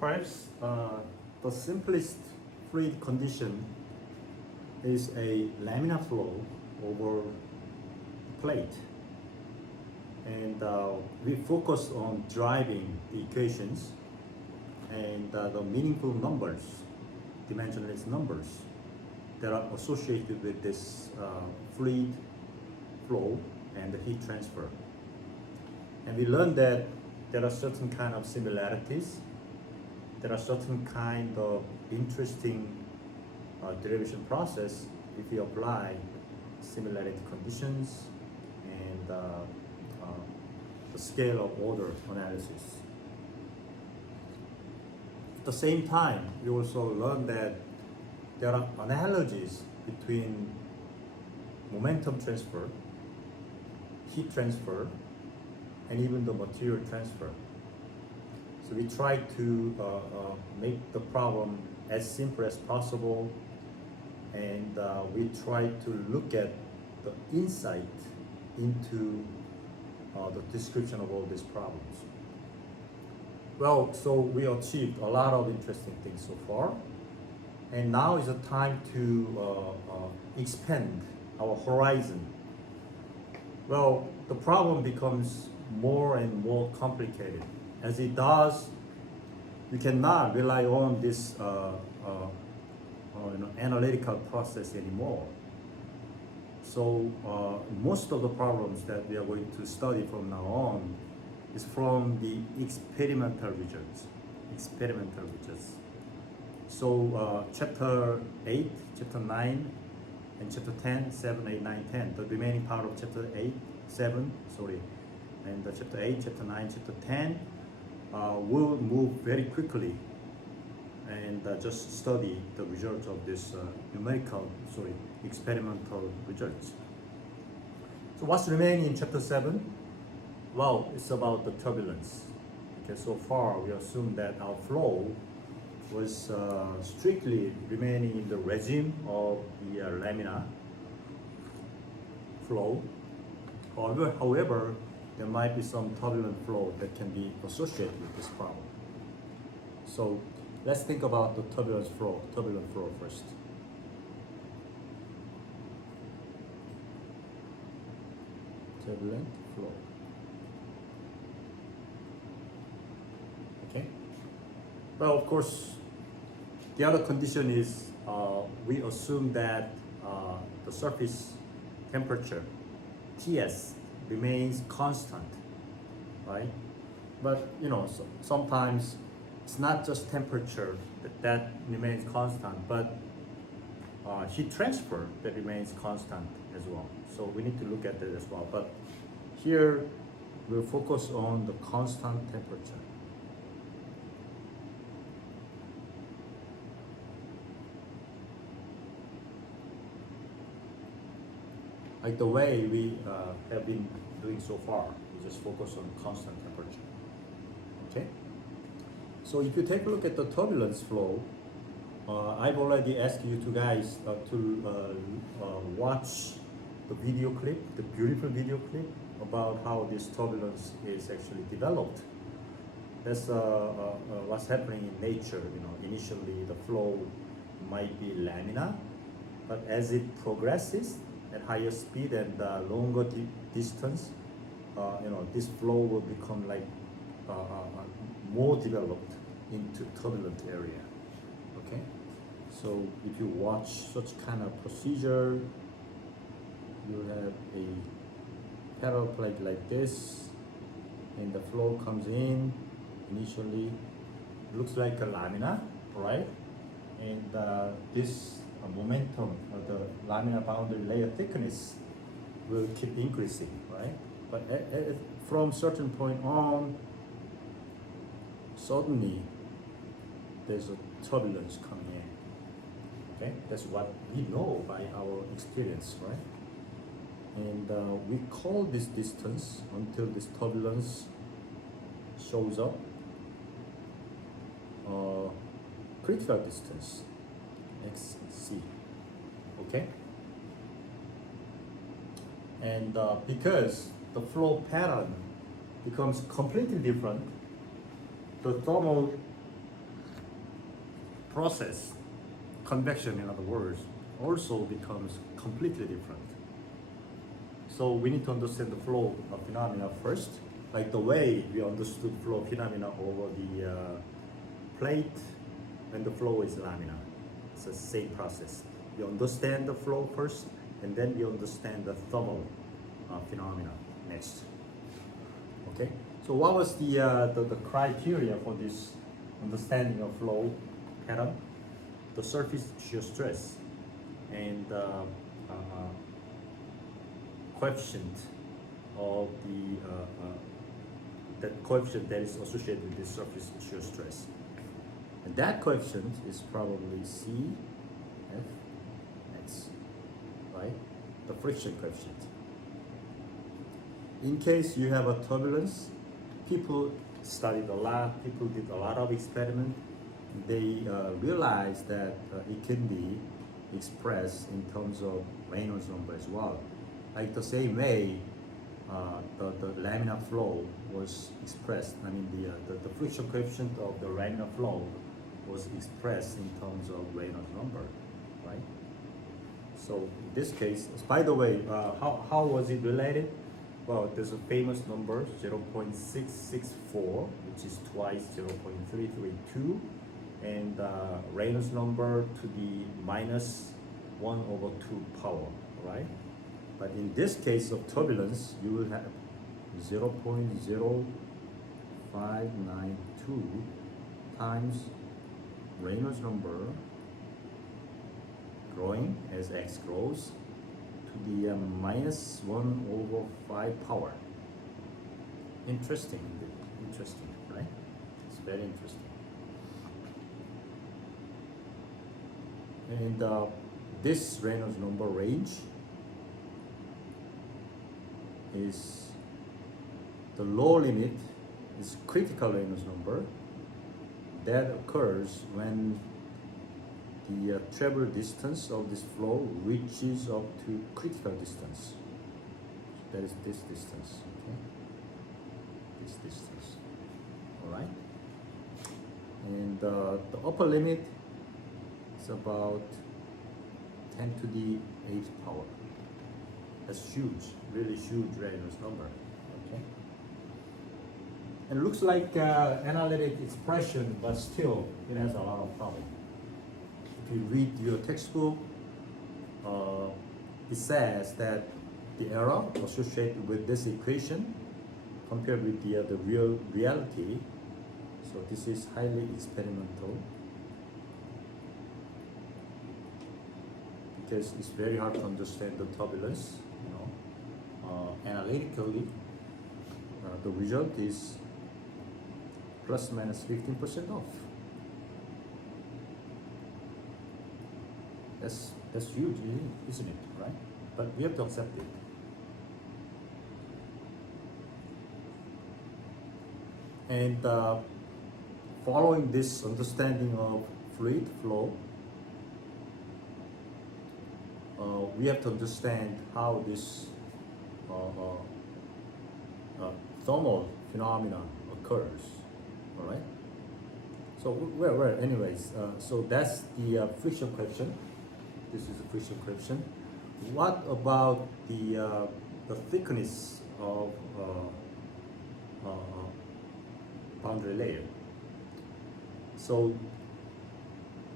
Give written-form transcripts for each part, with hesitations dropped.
Perhaps the simplest fluid condition is a laminar flow over plate. And we focus on driving the equations and the meaningful numbers, dimensionless numbers that are associated with this fluid flow and the heat transfer. And we learned that there are certain kind of similarities, there are certain kind of interesting derivation process if we apply similarity conditions and the scale of order analysis. At the same time, we also learned that there are analogies between momentum transfer, heat transfer, and even the material transfer. So we try to make the problem as simple as possible, and we try to look at the insight into the description of all these problems. Well, so we achieved a lot of interesting things so far, and now is the time to expand our horizon. Well, the problem becomes more and more complicated. As it does, you cannot rely on this analytical process anymore. So most of the problems that we are going to study from now on is from the experimental results. So chapter 8, chapter 9, and chapter 10, 7, 8, 9, 10, the remaining part of chapter 8, 7, sorry, and chapter 8, chapter 9, chapter 10 will move very quickly and just study the results of this experimental results. So what's remaining in chapter 7? Well, it's about the turbulence. Okay, so far we assume that our flow was strictly remaining in the regime of the laminar flow. However, there might be some turbulent flow that can be associated with this problem. So let's think about the turbulent flow first. Turbulent flow. Okay. Well, of course, the other condition is we assume that the surface temperature, Ts, remains constant, right? But sometimes it's not just temperature that remains constant, but heat transfer that remains constant as well. So we need to look at that as well. But here we'll focus on the constant temperature. Like the way we have been doing so far, we just focus on constant temperature. Okay. So if you take a look at the turbulence flow, I've already asked you two guys to watch the video clip, the beautiful video clip about how this turbulence is actually developed. That's what's happening in nature. Initially the flow might be laminar, but as it progresses at higher speed and longer distance, this flow will become like more developed into turbulent area. Okay, so if you watch such kind of procedure, you have a parallel plate like this, and the flow comes in. Initially, looks like a lamina, right? And this momentum of the laminar boundary layer thickness will keep increasing, right? But from certain point on, suddenly there's a turbulence coming in. Okay, that's what we know by our experience, right? And we call this distance until this turbulence shows up critical distance, xc. Okay, and because the flow pattern becomes completely different, the thermal process, convection in other words, also becomes completely different. So we need to understand the flow of phenomena first, like the way we understood flow phenomena over the plate when the flow is laminar. It's the same process. We understand the flow first, and then we understand the thermal phenomena next. Okay. So what was the criteria for this understanding of flow pattern? The surface shear stress and coefficient of that coefficient that is associated with the surface shear stress. And that coefficient is probably CFX, right? The friction coefficient. In case you have a turbulence, people studied a lot, people did a lot of experiment. They realized that it can be expressed in terms of Reynolds number as well. Like the same way the laminar flow was expressed, I mean the friction coefficient of the laminar flow was expressed in terms of Reynolds number, right? So in this case, by the way, how was it related? Well, there's a famous number, 0.664, which is twice 0.332, and Reynolds number to the minus 1/2 power, right? But in this case of turbulence, you will have 0.0592 times Reynolds number growing as x grows to the minus 1/5 power. Interesting, interesting, right? It's very interesting. And this Reynolds number range is the lower limit is critical Reynolds number that occurs when the travel distance of this flow reaches up to critical distance. That is this distance, okay? This distance, all right? And the upper limit is about 10 to the 8th power. That's huge, really huge Reynolds number, okay? And it looks like analytic expression, but still it has a lot of problem. If you read your textbook, it says that the error associated with this equation compared with the reality, so this is highly experimental because it's very hard to understand the turbulence, you know. Analytically, the result is plus minus 15% off. That's huge, isn't it, right? But we have to accept it. And following this understanding of fluid flow, we have to understand how this thermal phenomena occurs, all right? So anyways, so that's the friction coefficient. This is the friction coefficient. What about the thickness of boundary layer? So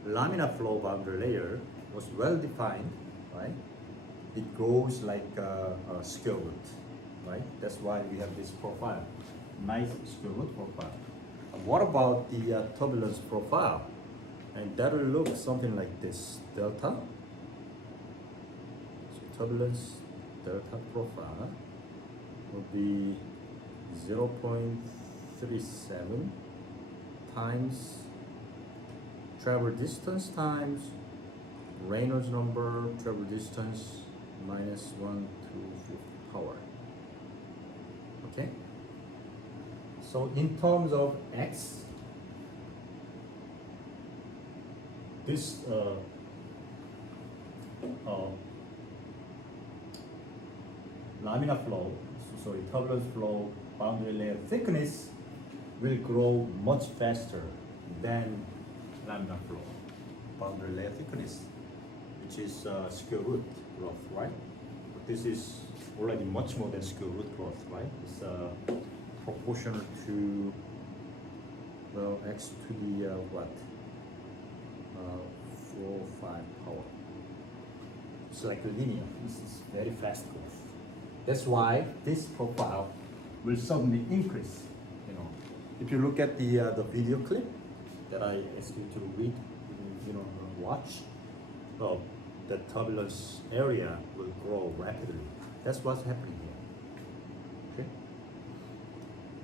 laminar flow boundary layer was well defined, right? It grows like a square root, right? That's why we have this profile, nice square root profile. What about the turbulence profile? And that will look something like this, delta. So turbulence delta profile will be 0.37 times travel distance times Reynolds number travel distance minus 1/5 power. Okay? So in terms of x, this laminar flow, turbulence flow boundary layer thickness will grow much faster than laminar flow. boundary layer thickness, which is square root growth, right? But this is already much more than square root growth, right? It's proportional to, well, x to the what? 4, 5 power. It's like linear. This is very fast growth. That's why this profile will suddenly increase. You know, if you look at the video clip that I asked you to read, watch, well, the turbulence area will grow rapidly. That's what's happening here. Okay.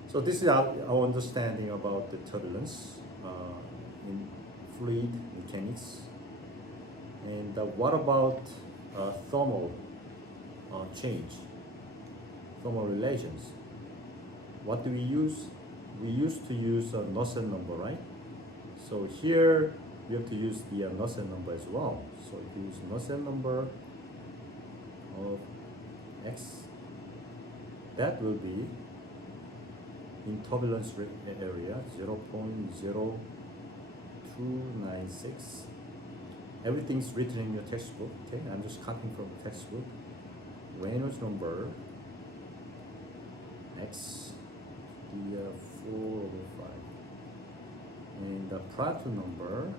So this is our understanding about the turbulence in fluid mechanics. And what about thermal change, thermal relations? What do we use? We used to use a Nusselt number, right? So here we have to use the Nusselt number as well. So if you use Nusselt number of x, that will be in turbulence area 0.0296. Everything's written in your textbook, okay? I'm just copying from the textbook. Reynolds number x the 4/5, and the Plato number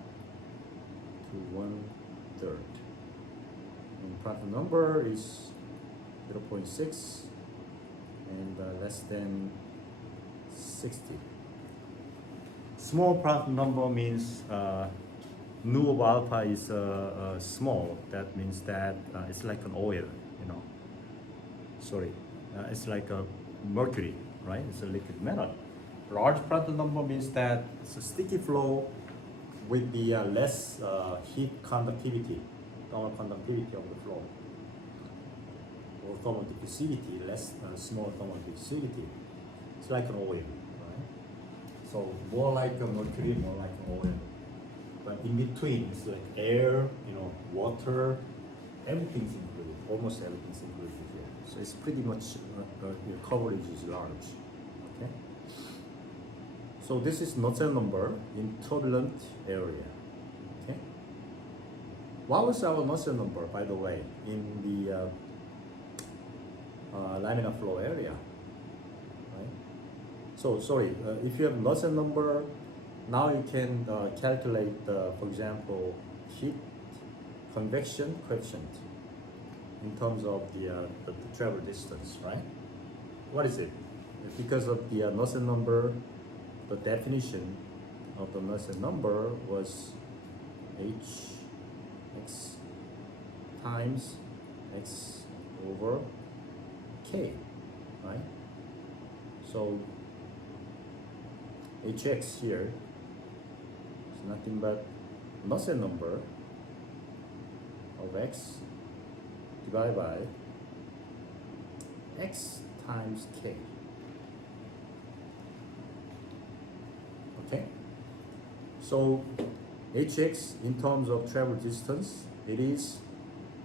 to 1/3. And Plato number is 0.6 and less than 60. Small Plato number means nu of alpha is small. That means that it's like an oil, Sorry, it's like a mercury, right? It's a liquid metal. Large Plato number means that it's a sticky flow with the less heat conductivity, thermal conductivity of the flow, or thermal diffusivity, less small thermal diffusivity. It's like an oil, right? So more like a mercury, more like an oil. But in between, it's like air, water, everything's included. Almost everything's included here. So it's pretty much your coverage is large. Okay. So this is Nusselt number in turbulent area. Okay. What was our Nusselt number, by the way, in the laminar flow area? Right. So sorry, if you have Nusselt number, now you can calculate, for example, heat convection coefficient in terms of the travel distance, right? What is it? Because of the Nusselt number, the definition of the Nusselt number was hx times x over k, right? So hx here is nothing but Nusselt number of x divided by x times k. Okay? So hx in terms of travel distance, it is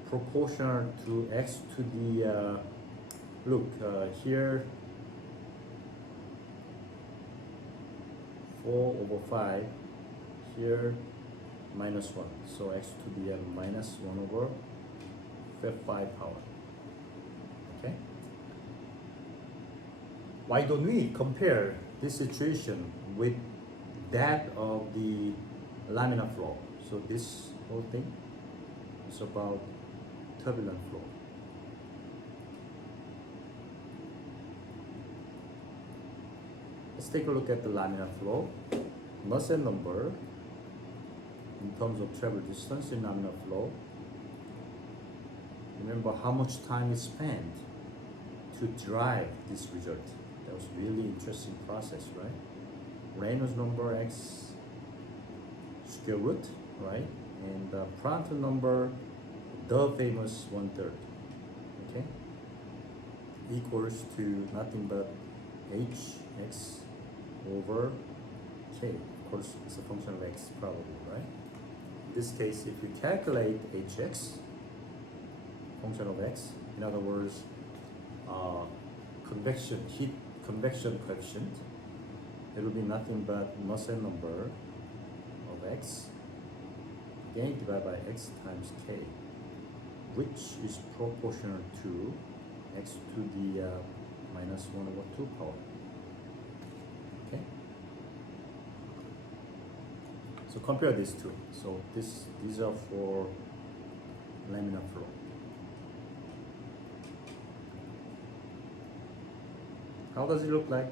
proportional to x to the, here 4/5, here -1. So x to the -1/5 power. Okay? Why don't we compare this situation with that of the laminar flow? So this whole thing is about turbulent flow. Let's take a look at the laminar flow. Nusselt number in terms of travel distance in laminar flow. Remember how much time is spent to drive this result. That was really interesting process, right? Reynolds number x square root, right? And Plato number, the famous 1/3, okay? Equals to nothing but hx over k. Of course, it's a function of x probably, right? In this case, if we calculate hx, function of x, in other words, heat convection coefficient, it will be nothing but Nusselt number of x gain divided by x times k, which is proportional to x to the minus 1 over 2 power. Okay? So compare these two. So these are for laminar flow. How does it look like?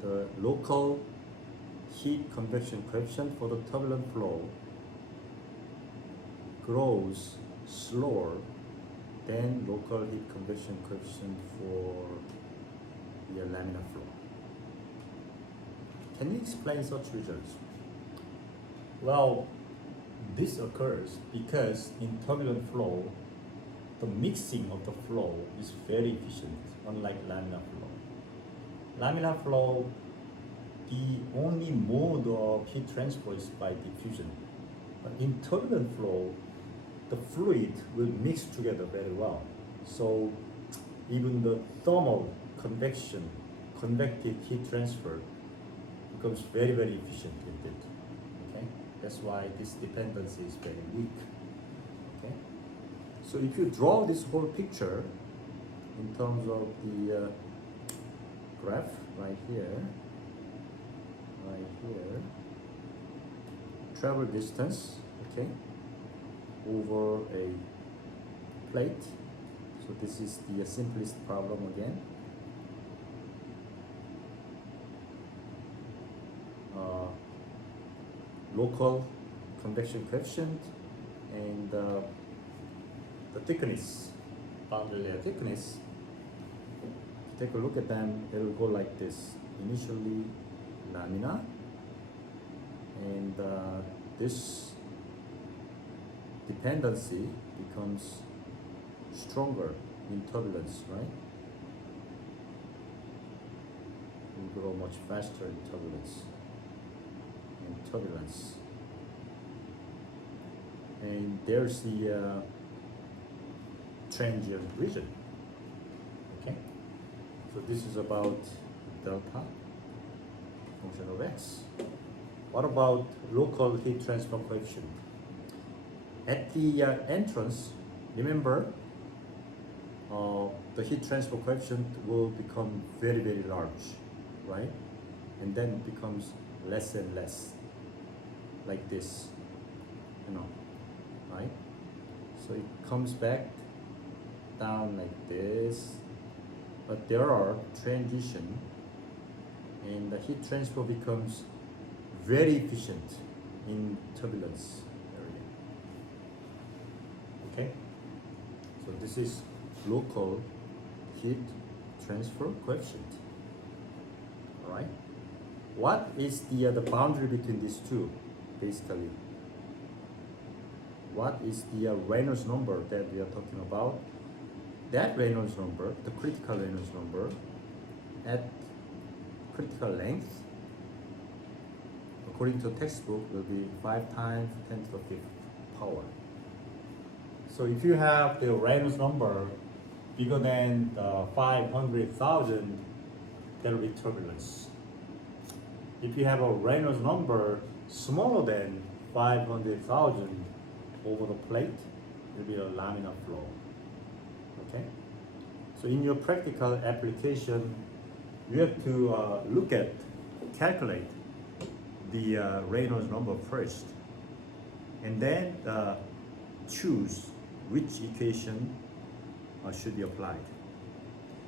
The local heat convection coefficient for the turbulent flow grows slower than local heat convection coefficient for the laminar flow. Can you explain such results? Well, this occurs because in turbulent flow, the mixing of the flow is very efficient, unlike laminar flow. Laminar flow, the only mode of heat transfer is by diffusion. But in turbulent flow, the fluid will mix together very well. So even the thermal convection, convective heat transfer becomes very, very efficient with it. Okay? That's why this dependency is very weak. Okay? So if you draw this whole picture in terms of the graph right here, travel distance, okay, over a plate. So this is the simplest problem again. Local convection coefficient and the thickness, boundary layer thickness. If you take a look at them, it will go like this. Initially laminar, and this dependency becomes stronger in turbulence, right? We grow much faster in turbulence. And there's the transient region. Okay, so this is about delta function of x. What about local heat transfer coefficient? At the entrance, remember, the heat transfer coefficient will become very, very large, right? And then it becomes less and less, like this, right? So it comes back down like this, but there are transition, and the heat transfer becomes very efficient in turbulence area. Okay, so this is local heat transfer coefficient. All right. What is the boundary between these two, basically? What is the Reynolds number that we are talking about? That Reynolds number, the critical Reynolds number, at critical length, according to textbook, will be 5 times 10 to the 5th power. So if you have the Reynolds number bigger than 500,000, there will be turbulence. If you have a Reynolds number smaller than 500,000 over the plate, it will be a laminar flow. Okay? So in your practical application, you have to calculate the Reynolds number first, and then choose which equation should be applied.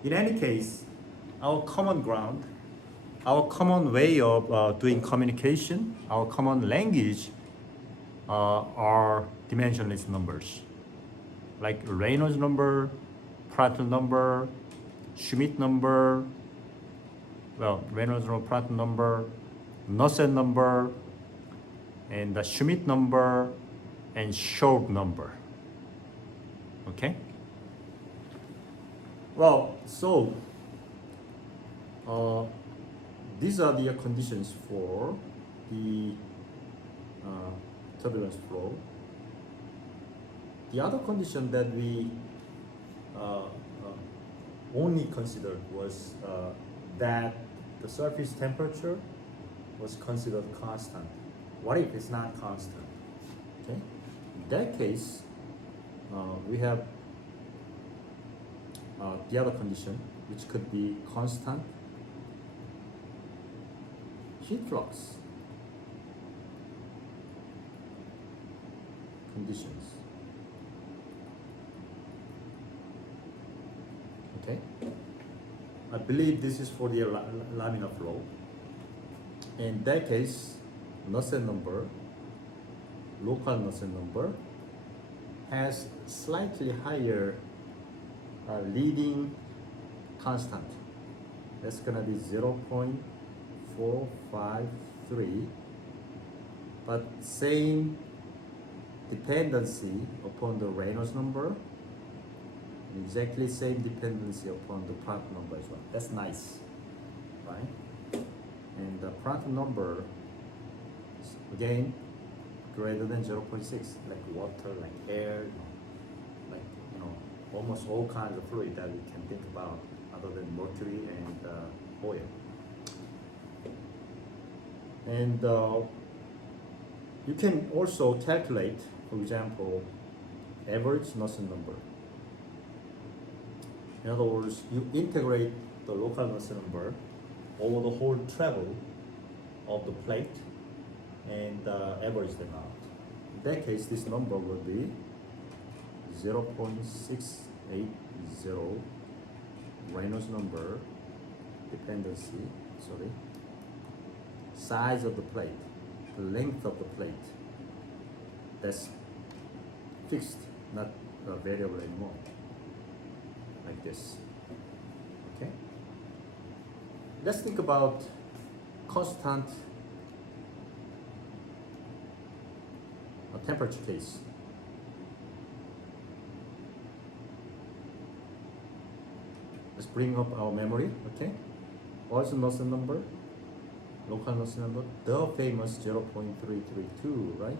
In any case, our common ground, our common way of doing communication, our common language are dimensionless numbers, like Reynolds number, Prandtl number, Schmidt number, Reynolds number, Prandtl number, Nusselt number, and the Schmidt number, and Schob number. Okay? Well, so these are the conditions for the turbulence flow. The other condition that we only considered was that the surface temperature was considered constant. What if it's not constant? Okay, in that case, we have the other condition, which could be constant heat flux conditions. Okay, I believe this is for the laminar flow. In that case, Nusselt number, local Nusselt number, has slightly higher leading constant. That's gonna be 0.453, but same dependency upon the Reynolds number, exactly same dependency upon the Prandtl number as well. That's nice, right? And the Prandtl number is again greater than 0.6, like water, like air, like almost all kinds of fluid that we can think about other than mercury and oil. And you can also calculate, for example, average Nusselt number. In other words, you integrate the local Nusselt number over the whole travel of the plate and average them out. In that case, this number will be 0.680 Reynolds number dependency, size of the plate, the length of the plate. That's fixed, not variable anymore. Like this. Okay. Let's think about constant temperature case. Let's bring up our memory. Okay. What's the Nusselt number? Local Nusselt number, the famous 0.332, right?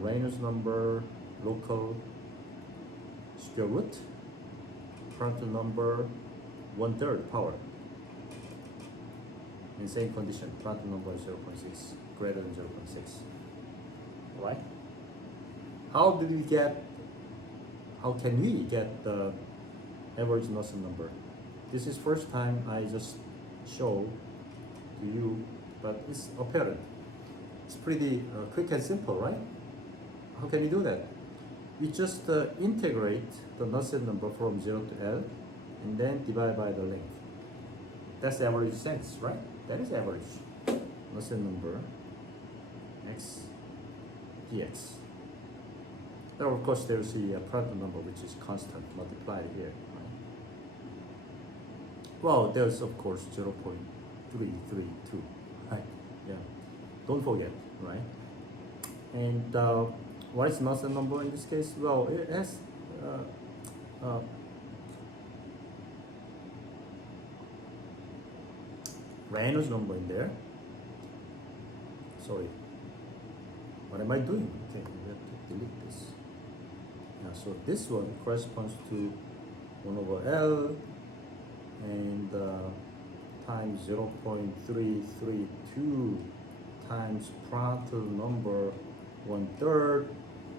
Reynolds number, local square root, Prandtl number 1/3 power. In same condition, Prandtl number 0.6, greater than 0.6. Right? How can we get the average Nusselt number? This is first time I just show to you, but it's apparent. It's pretty quick and simple, right? How can you do that? We just integrate the Nusselt number from 0 to L and then divide by the length. That's average sense, right? That is average Nusselt number x dx. Then of course there's the Prandtl number, which is constant multiplied here. Right? Well, there's of course 0.332, right? Yeah, don't forget, right? And what is Nusselt number in this case? Well, it has Reynolds number in there. Sorry, what am I doing? Okay, we have to delete this. Yeah, so this one corresponds to 1/L and times 0.332 times Prandtl number 1/3,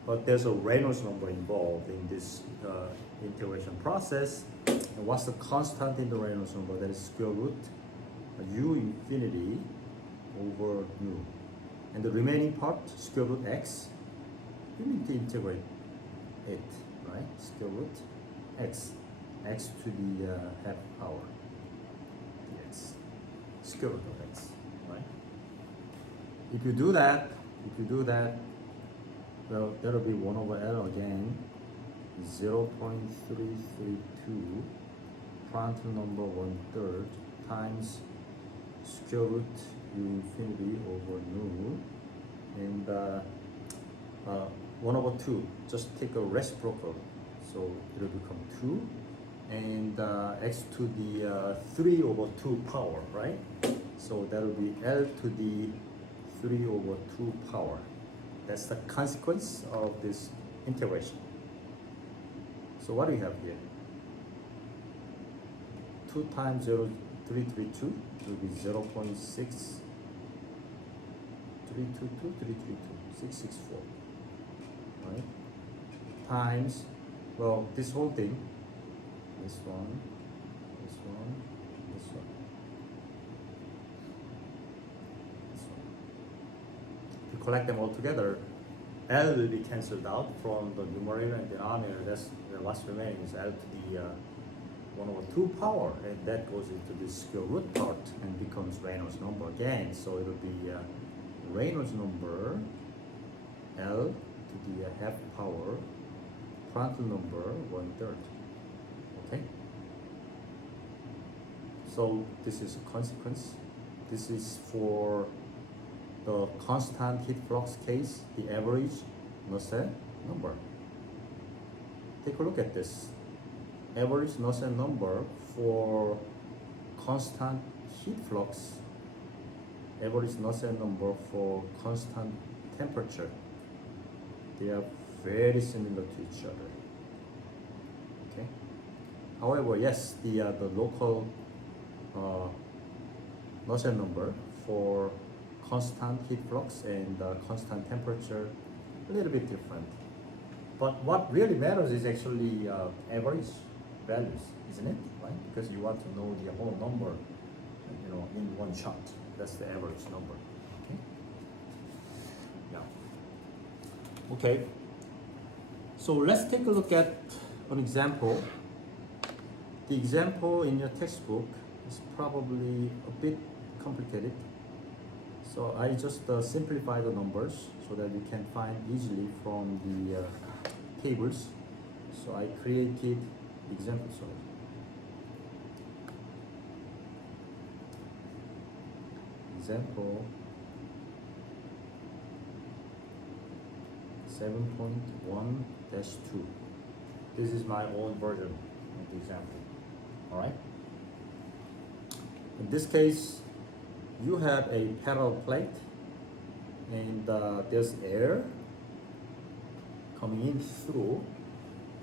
but there's a Reynolds number involved in this integration process. And what's the constant in the Reynolds number? That is square root u infinity over nu. And the remaining part, square root x, you need to integrate it, right? Square root x, x to the half power dx, square root of x, right? If you do that, well, that'll be 1/L again, 0.332 Prandtl number 1/3 times square root u infinity over nu, and 1/2. Just take a reciprocal, so it'll become 2, and x to the 3/2 power, right? So that'll be L to the 3/2 power. That's the consequence of this integration. So what do we have here? 2 times 0.332 will be 0.625 664, right? Times, well, this whole thing, this one, this one, this one, this one. To collect them all together, L will be cancelled out from the numerator and denominator. That's what's remaining is L to the 1 over 2 power, and that goes into the square root part and becomes Reynolds number again. So it'll be Reynolds number L to the half power, Prandtl number 1/3. Okay. So this is a consequence. This is for the constant heat flux case, the average Nusselt number. Take a look at this. Average Nusselt number for constant heat flux, average Nusselt number for constant temperature. They are very similar to each other. Okay. However, yes, the local Nusselt number for constant heat flux and constant temperature a little bit different. But what really matters is actually average values, isn't it? Right? Because you want to know the whole number, in one shot. That's the average number. Okay. Yeah. Okay. So let's take a look at an example. The example in your textbook is probably a bit complicated. So I just simplify the numbers so that you can find easily from the tables. So I created example. Example 7.1-2. This is my own version of the example. All right. In this case, you have a parallel plate, and there's air coming in through,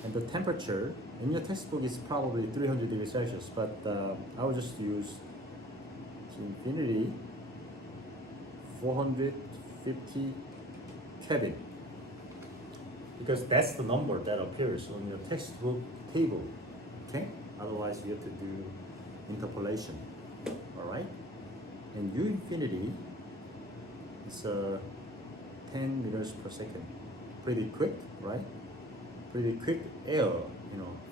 and the temperature in your textbook is probably 300 degrees Celsius, but I will just use to infinity 450 Kelvin, because that's the number that appears on your textbook table. Okay, otherwise you have to do interpolation. All right. And U infinity is 10 meters per second. Pretty quick, right? Pretty quick air,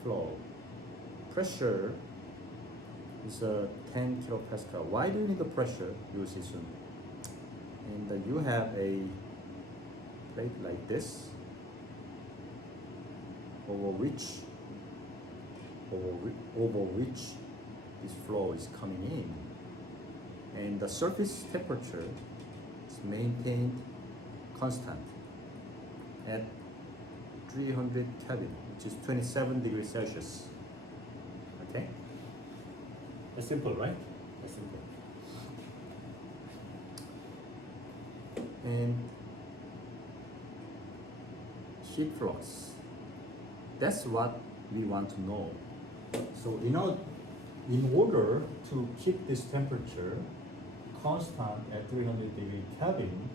flow. Pressure is 10 kilopascal. Why do you need the pressure? You will see soon. And you have a plate like this, over which this flow is coming in. And the surface temperature is maintained constant at 300 Kelvin, which is 27 degrees Celsius. Okay? That's simple, right? That's simple. And heat flux. That's what we want to know. So, in order to keep this temperature constant at 300 degree Kelvin,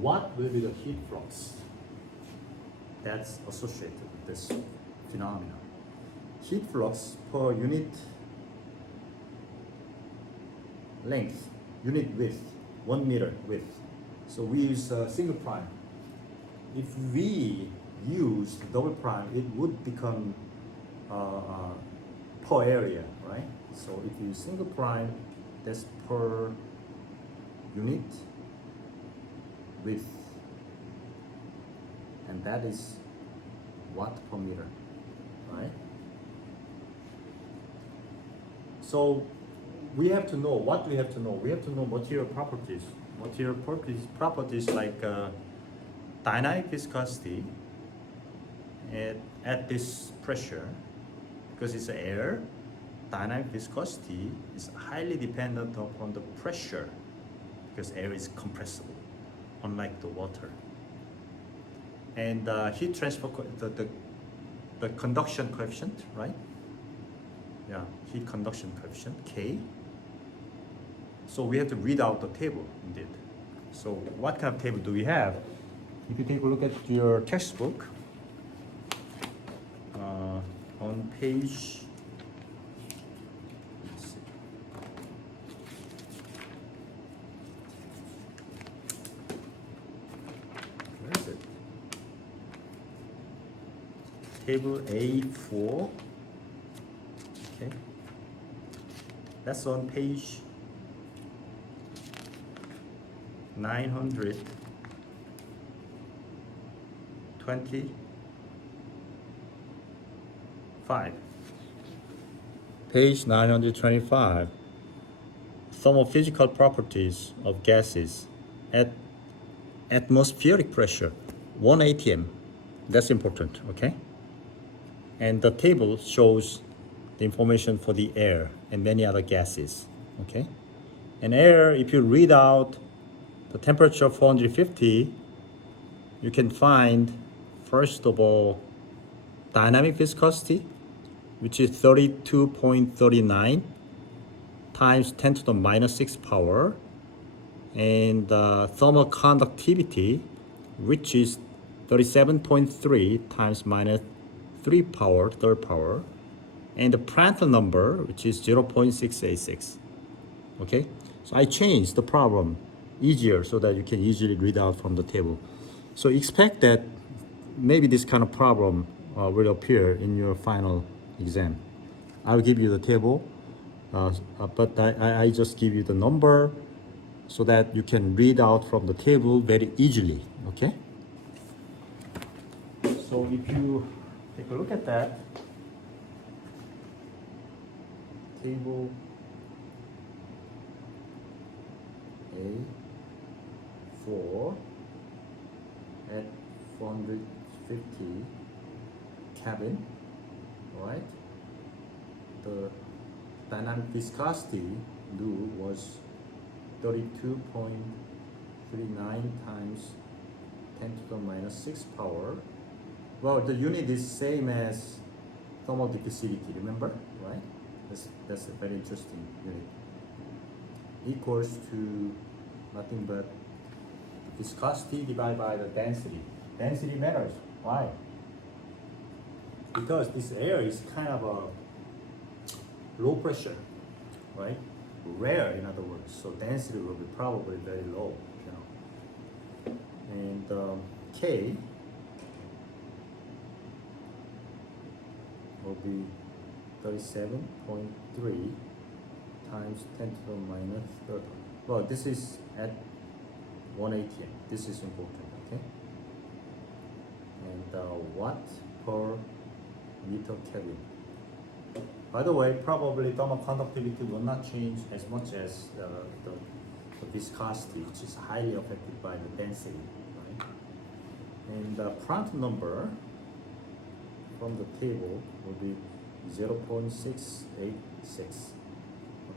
what will be the heat flux that's associated with this phenomenon? Heat flux per unit length, unit width, 1 meter width. So we use single prime. If we use double prime, it would become per area, right? So if you use single prime, that's per unit width, and that is watt per meter, right? So we have to know, what do we have to know? We have to know material properties. Material properties like dynamic viscosity at this pressure, because it's air. Dynamic viscosity is highly dependent upon the pressure, because air is compressible, unlike the water. And heat transfer, the conduction coefficient, right? Yeah, heat conduction coefficient, K. So we have to read out the table indeed. So what kind of table do we have? If you take a look at your textbook, on page, let's see. Where is it? Table A4. Okay. That's on page 925. Page 925. Thermophysical properties of gases at atmospheric pressure 1 atm. That's important, okay? And the table shows the information for the air and many other gases, okay? And air, if you read out the temperature 450, you can find, first of all, dynamic viscosity, which is 32.39 times 10 to the minus 6 power, and thermal conductivity, which is 37.3 times minus 3 power, third power, and the Prandtl number, which is 0.686. Okay, so I changed the problem easier so that you can easily read out from the table. So expect that maybe this kind of problem will appear in your final exam. I'll give you the table, but I just give you the number so that you can read out from the table very easily, okay? So if you take a look at that, table A4 at 450 cabin, all right? The dynamic viscosity nu was 32.39 times 10 to the minus 6 power. Well, the unit is same as thermal diffusivity, remember, right? That's a very interesting unit. Equals to nothing but viscosity divided by the density. Density matters. Why? Because this air is kind of a low pressure, right? Rare, in other words. So density will be probably very low, you know. And K will be 37.3 times 10 to the minus 30. Well, this is at 1 atm. This is important, okay? And watt per meter Kelvin. By the way, probably thermal conductivity will not change as much as the viscosity, which is highly affected by the density, right? And the Prandtl number from the table will be 0.686.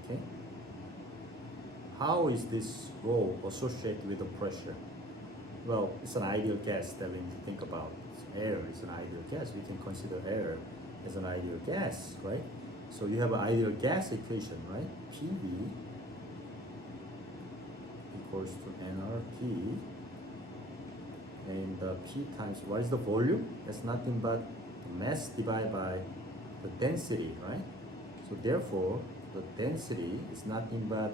Okay. How is this rho associated with the pressure? Well, it's an ideal gas that we need to think about. Air is an ideal gas. We can consider air as an ideal gas, right? So you have an ideal gas equation, right? PV equals to nRT, and P times what is the volume? That's nothing but mass divided by the density, right? So therefore, the density is nothing but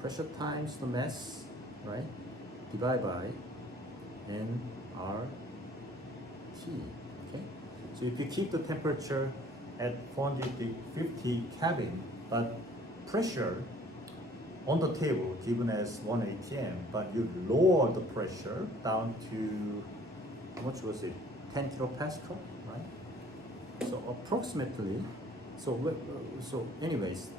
pressure times the mass, right? Divided by nRT, okay? So if you keep the temperature at 450 Kelvin, but pressure on the table given as 1 atm, but you lower the pressure down to, how much was it? 10 kilopascal, right? So approximately, so anyways,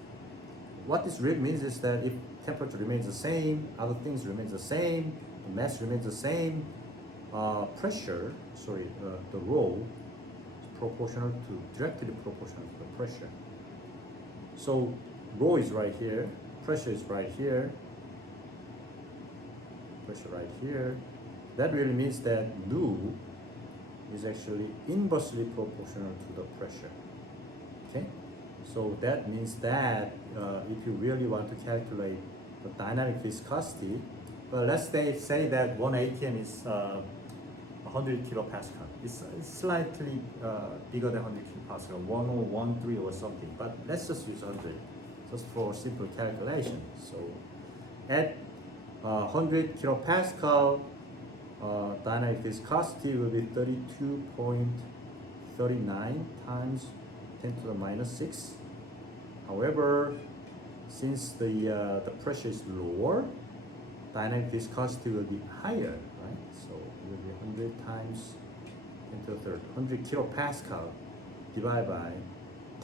what this really means is that if temperature remains the same, other things remain the same, the mass remains the same, pressure, the rho is proportional to, directly proportional to the pressure. So rho is right here, pressure is right here, pressure right here. That really means that nu is actually inversely proportional to the pressure. Okay, so that means that if you really want to calculate the dynamic viscosity. Well, let's say that 1 atm is 100 kilopascal. It's slightly bigger than 100 kilopascal, 1013 or something. But let's just use 100, just for simple calculation. So at 100 kilopascal, dynamic viscosity will be 32.39 times 10 to the minus 6. However, since the pressure is lower, dynamic viscosity will be higher, right? So it will be 100 times 10 to the third, 100 kilopascal divided by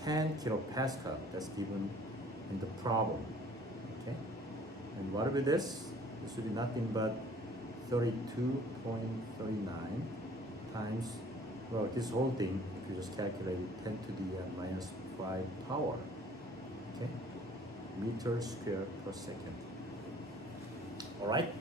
10 kilopascal. That's given in the problem, okay? And what will be this? This will be nothing but 32.39 times, well, this whole thing, if you just calculate it, 10 to the minus 5 power, okay? Meters squared per second. All right?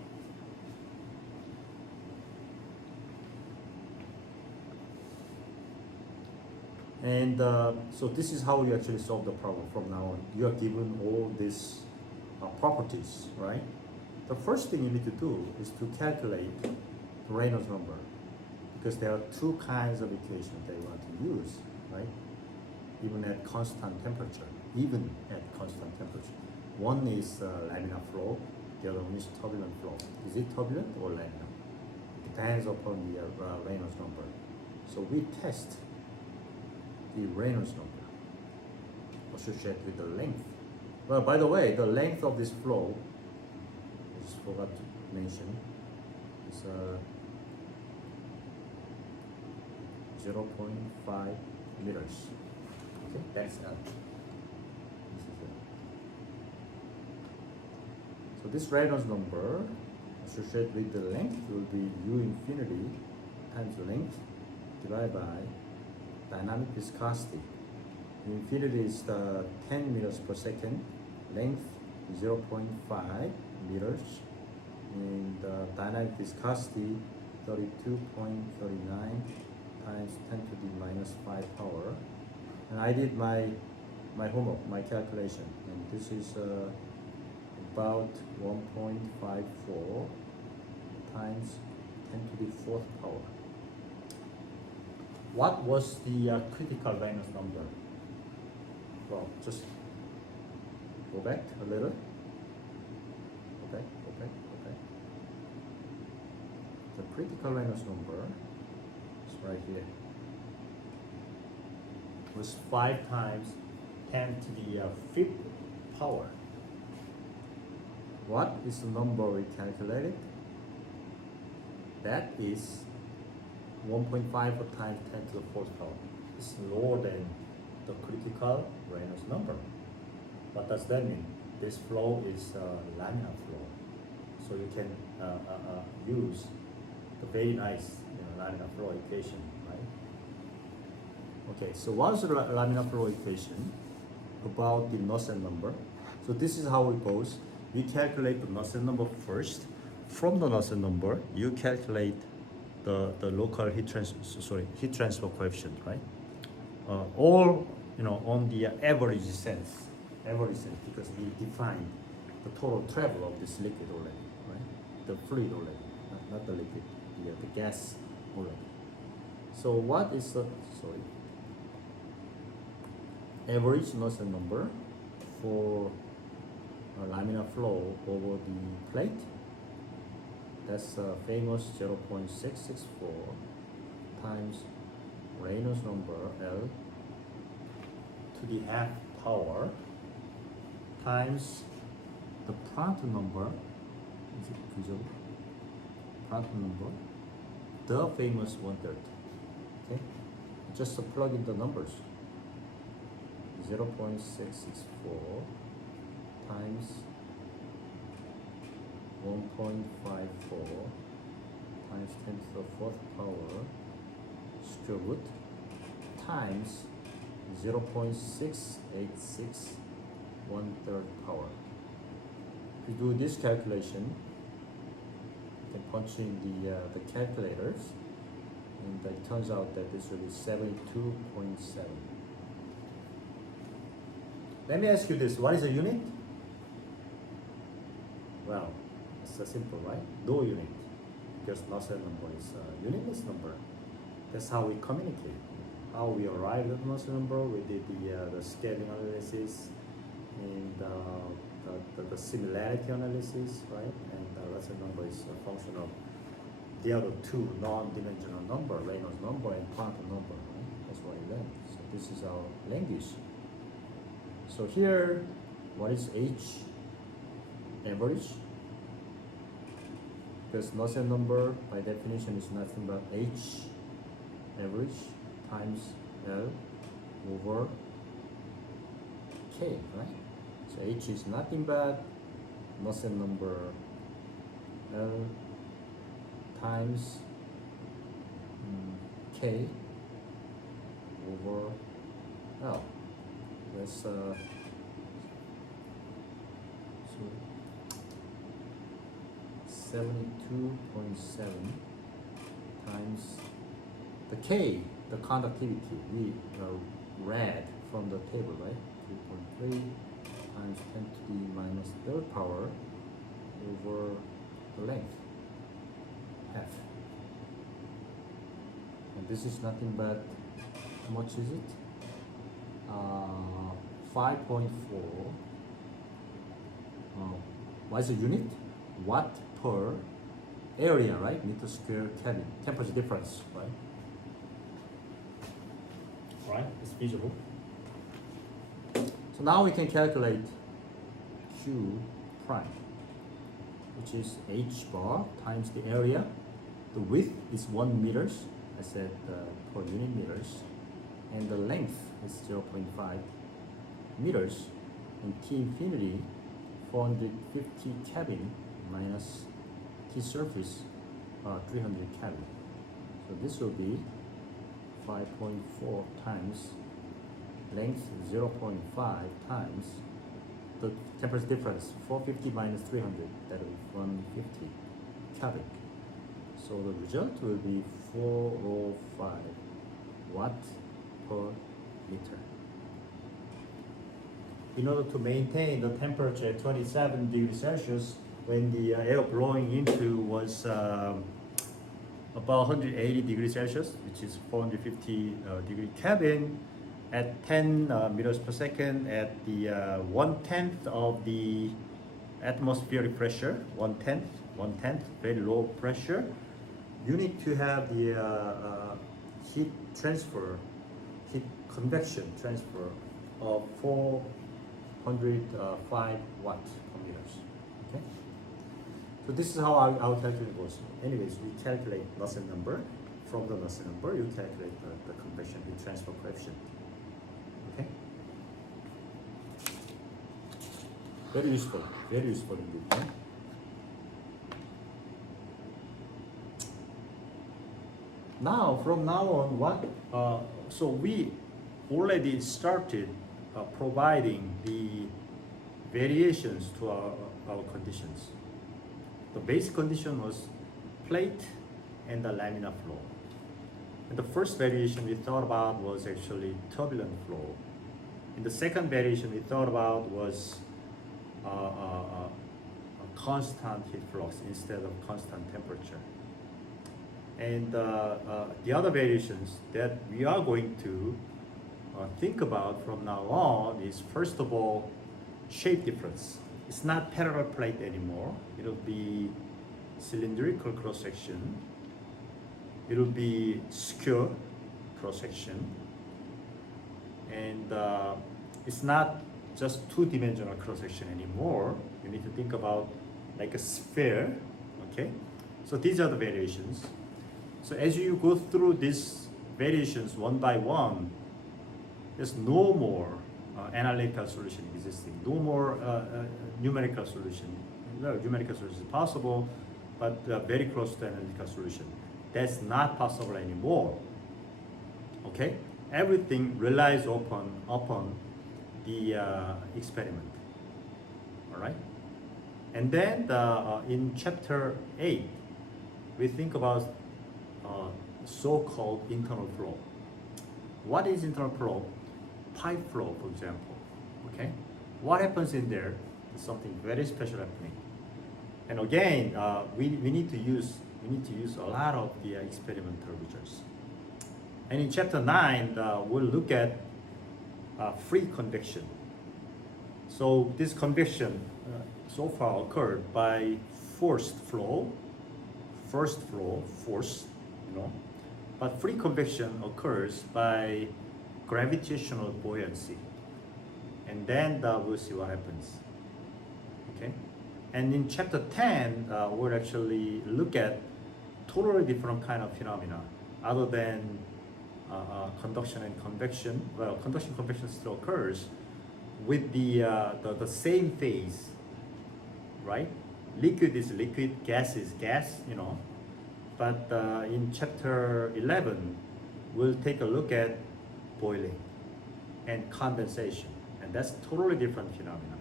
And so this is how you actually solve the problem from now on. You are given all these properties, right? The first thing you need to do is to calculate the Reynolds number, because there are two kinds of equations that you want to use, right? Even at constant temperature, One is laminar flow, the other one is turbulent flow. Is it turbulent or laminar? Depends upon the Reynolds number. So we test the Reynolds number associated with the length. Well, by the way, the length of this flow, I just forgot to mention, is 0.5 meters. Okay, that's L. This is L. So this Reynolds number associated with the length will be U infinity times length divided by dynamic viscosity. Infinity is 10 meters per second, length 0.5 meters, and dynamic viscosity 32.39 times 10 to the minus 5 power. And I did my homework, my calculation, and this is about 1.54 times 10 to the 4th power. What was the critical Reynolds number? Well, just go back a little. Go back. The critical Reynolds number is right here. It was 5 times 10 to the 5th power. What is the number we calculated? That is 1.5 times 10 to the 4th power. It's lower than the critical Reynolds number. What does that mean? This flow is laminar flow. So you can use the very nice laminar flow equation, right? Okay, so what is the laminar flow equation about the Nusselt number? So this is how it goes. We calculate the Nusselt number first. From the Nusselt number, you calculate the local heat transfer coefficient, right? All on the average sense, because we defined the total travel of this liquid already, right? The fluid already, not the liquid, the gas already. So what is the average Nusselt number for a laminar flow over the plate? That's famous 0.664 times Reynolds number L to the half power times the Prandtl number. Is it visible? Prandtl number, the famous 1/3. Okay, just plug in the numbers. 0.664 times 1.54 times 10 to the 4th power square root times 0.686 1/3 power. If you do this calculation, you can punch in the calculators, and it turns out that this will be 72.7. Let me ask you this: what is a unit? Well, it's simple, right? No unit, because Nusselt number is a unitless number. That's how we communicate. How we arrived at Nusselt number, we did the scaling analysis and the similarity analysis, right? And Nusselt number is a function of the other two non-dimensional number, Reynolds number and quantum number, right? That's what I learned. So this is our language. So here, what is H? Average. Because Nusselt number by definition is nothing but H average times L over K, right? So H is nothing but Nusselt number L times K over L. That's so 72.7 times the K, the conductivity, we read from the table, right? 3.3 times 10 to the minus third power over the length, half. And this is nothing but, how much is it? 5.4. What is the unit? Watt per area, right? Meter square cabin. Temperature difference, right? Right, it's feasible. So now we can calculate Q prime, which is H bar times the area. The width is 1 meters, I said per unit meters, and the length is 0.5 meters, and T infinity 450 Kelvin minus T surface 300 Kelvin. So this will be 5.4 times length 0.5 times the temperature difference 450 minus 300, that will be 150 Kelvin. So the result will be 405 watt per liter. In order to maintain the temperature at 27 degrees Celsius, when the air blowing into was about 180 degrees Celsius, which is 450 degree Kelvin, at 10 meters per second, at the 1/10 of the atmospheric pressure, 1/10, very low pressure, you need to have the heat transfer, heat convection transfer of 405 watts per meters. Okay. So this is how our calculation goes. Anyways, we calculate Nusselt number. From the Nusselt number, you calculate the convection heat transfer coefficient. Okay. Very useful indeed. Right? Now, from now on, so we already started providing the variations to our conditions. The basic condition was plate and the laminar flow. And the first variation we thought about was actually turbulent flow. And the second variation we thought about was a constant heat flux instead of constant temperature. And the other variations that we are going to think about from now on is, first of all, shape difference. It's not parallel plate anymore. It'll be cylindrical cross-section. It'll be skew cross-section. And it's not just two-dimensional cross-section anymore. You need to think about like a sphere, okay? So these are the variations. So as you go through these variations one by one, there's no more analytical solution existing, no more numerical solution. Well, numerical solution is possible, but very close to analytical solution. That's not possible anymore. Okay, everything relies upon the experiment. All right, and then in chapter 8, we think about so-called internal flow. What is internal flow? Pipe flow, for example. Okay, what happens in there is something very special happening. And again, we need to use a lot of the experimental results. And in chapter 9, we'll look at free convection. So this convection so far occurred by forced flow, force, you know. But free convection occurs by gravitational buoyancy. And then we'll see what happens. Okay? And in chapter 10, we'll actually look at totally different kind of phenomena other than conduction and convection. Well, conduction convection still occurs with the same phase, right? Liquid is liquid, gas is gas, you know. But in chapter 11, we'll take a look at boiling and condensation, and that's totally different phenomena.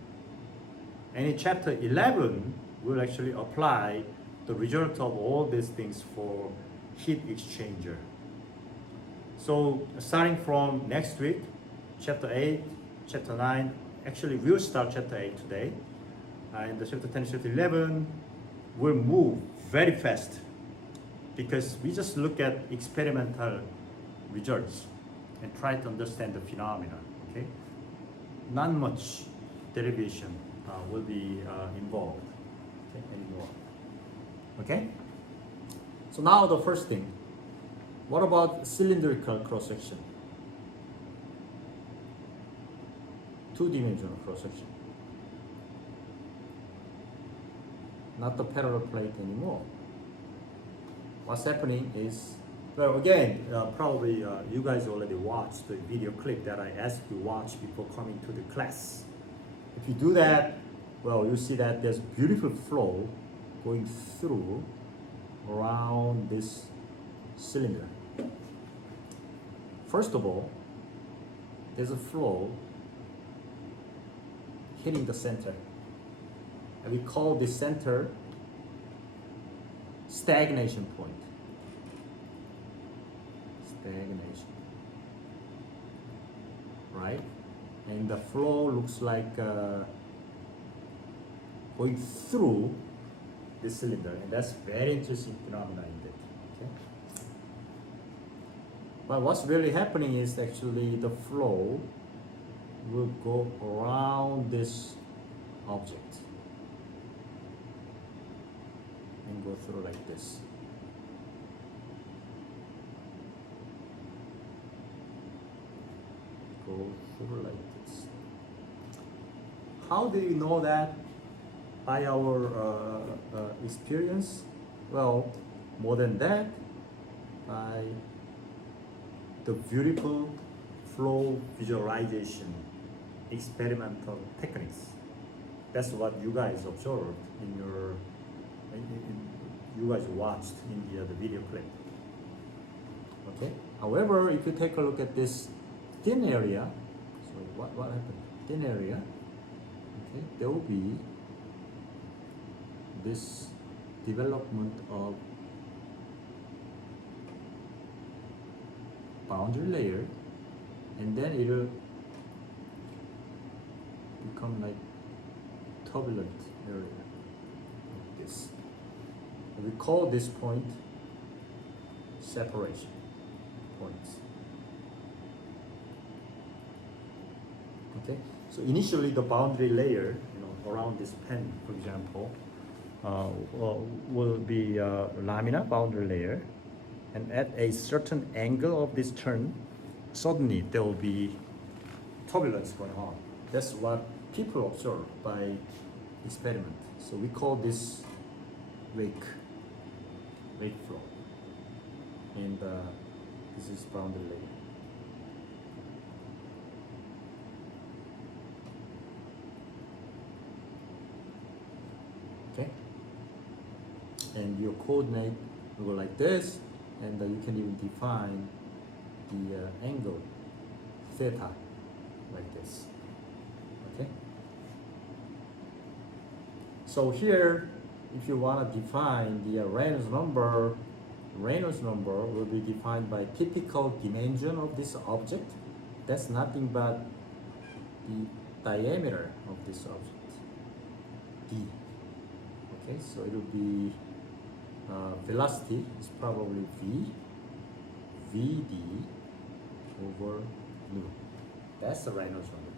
And in chapter 11, we'll actually apply the result of all these things for heat exchanger. So starting from next week, chapter 8, chapter 9, actually we'll start chapter 8 today. And the chapter 10, chapter 11 will move very fast because we just look at experimental results and try to understand the phenomena, okay? Not much derivation will be involved, okay, anymore. Okay? So now the first thing, what about cylindrical cross-section? Two-dimensional cross-section. Not the parallel plate anymore. What's happening is, well, again, probably you guys already watched the video clip that I asked you to watch before coming to the class. If you do that, well, you see that there's beautiful flow going through around this cylinder. First of all, there's a flow hitting the center. And we call this center stagnation point. Stagnation. Right? And the flow looks like going through this cylinder, and that's very interesting phenomena in it. Okay? But what's really happening is actually the flow will go around this object and go through like this. Go through like this. How do you know that? By our experience? Well, more than that, by the beautiful flow visualization experimental techniques. That's what you guys observed in your, you guys watched in the video clip. Okay. However, if you take a look at this thin area, so what happened? Thin area. Okay, there will be this development of boundary layer, and then it will become like turbulent area like this. And we call this point separation points. Okay, so initially the boundary layer, around this pen, for example, will be laminar boundary layer, and at a certain angle of this turn, suddenly there will be turbulence going on. That's what people observe by experiment. So we call this wake flow, and this is boundary layer. Okay, and your coordinate will go like this, and you can even define the angle theta like this. Okay, so here, if you want to define the Reynolds number will be defined by typical dimension of this object. That's nothing but the diameter of this object, d. Okay, so it will be velocity is probably Vd over nu. That's the Reynolds number.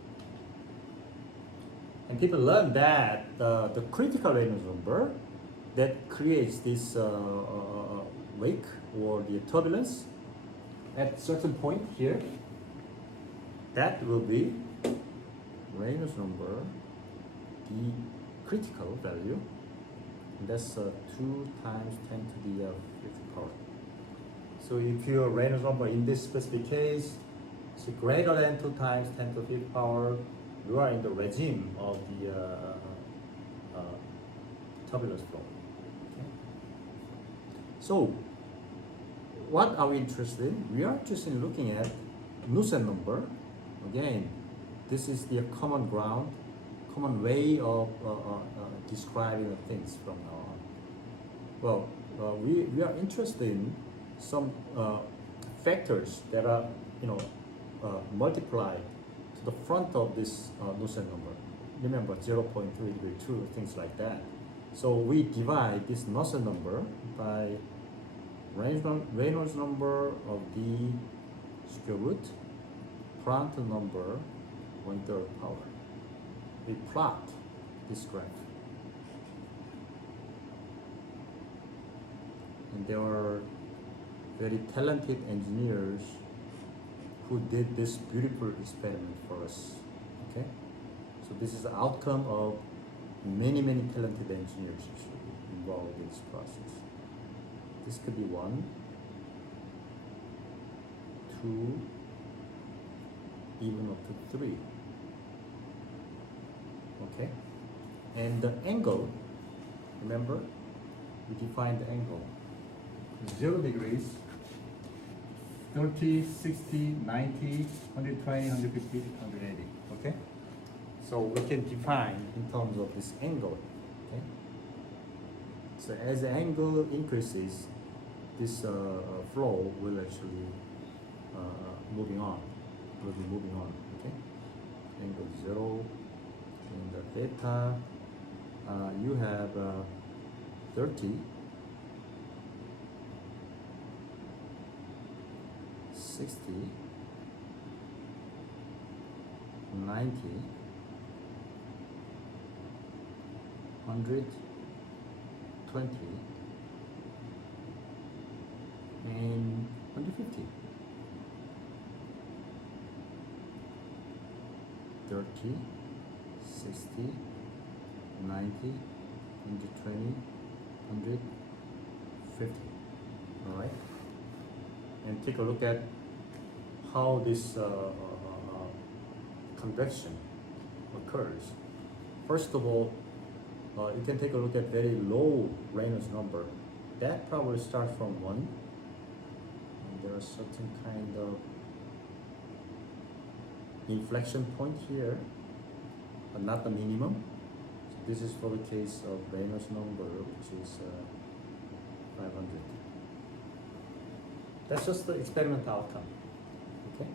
And people learn that the critical Reynolds number that creates this wake or the turbulence at certain point here, that will be Reynolds number, the critical value, and that's 2 times 10 to the 5th power. So if your Reynolds number in this specific case is greater than 2 times 10 to the 5th power, you are in the regime of the turbulence flow. Okay. So what are we interested in? We are interested in looking at Knudsen number. Again, this is the common ground, common way of describing things from now on. Well, we are interested in some factors that are multiplied to the front of this Knudsen number. Remember 0.3 degree 2, things like that. So we divide this Knudsen number by Reynolds number of the square root Prandtl number 1/3 power. We plot this graph. And there are very talented engineers who did this beautiful experiment for us. Okay? So this is the outcome of many talented engineers involved in this process. This could be 1, 2, even up to 3. Okay? And the angle, remember, we defined the angle. 0 degrees, 30, 60, 90, 120, 150, 180. Okay? So we can define in terms of this angle. Okay? So as the angle increases, this flow will actually will be moving on. Okay? Angle 0 and the theta, you have 30, 60, 90, 120, and 150. 30, 60, 90, 120, 150. All right? And take a look at how this convection occurs. First of all, you can take a look at very low Reynolds number. That probably starts from 1. And there are certain kind of inflection point here, but not the minimum. So this is for the case of Reynolds number, which is 500. That's just the experimental outcome. Okay?